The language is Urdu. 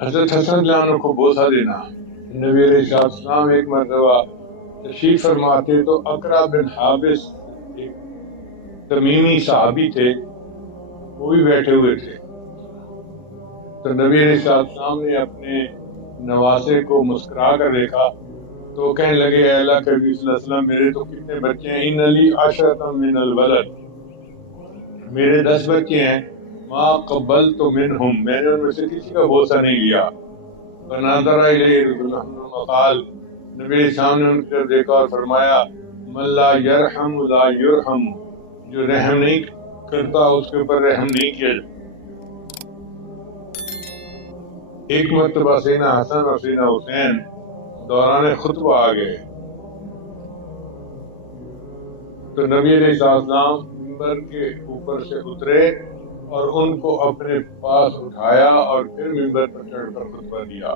حضرت حسن جانوں کو بوسہ دینا. نبی علیہ السلام ایک مرتبہ تشریف فرماتے تو اقرا بن حابس ایک تمیمی صحابی تھے، وہ بھی بیٹھے ہوئے تھے. تو نبی علیہ السلام نے اپنے نواسے کو مسکرا کر دیکھا تو وہ کہنے لگے اے اللہ کے نبی صلی اللہ علیہ وسلم، میرے تو کتنے بچے ہیں، ان علی عشرۃ من الولد، میرے 10 بچے ہیں، ما قبلت منہم، میں نے ان میں سے کسی کا بوسہ نہیں لیا. فنظر الیہ رسول اللہ وقال، نبی علیہ السلام نے ان کی طرف دیکھا اور فرمایا من لا یرحم لا یرحم، جو رحم نہیں کرتا اس کے اوپر رحم نہیں کیا جاتا. ایک مرتبہ سیدنا حسن اور سیدنا حسین دوران خطبہ آ گئے تو نبی علیہ السلام منبر کے اوپر سے اترے اور ان کو اپنے پاس اٹھایا اور پھر منبر پر چڑھ کر خطبہ دیا.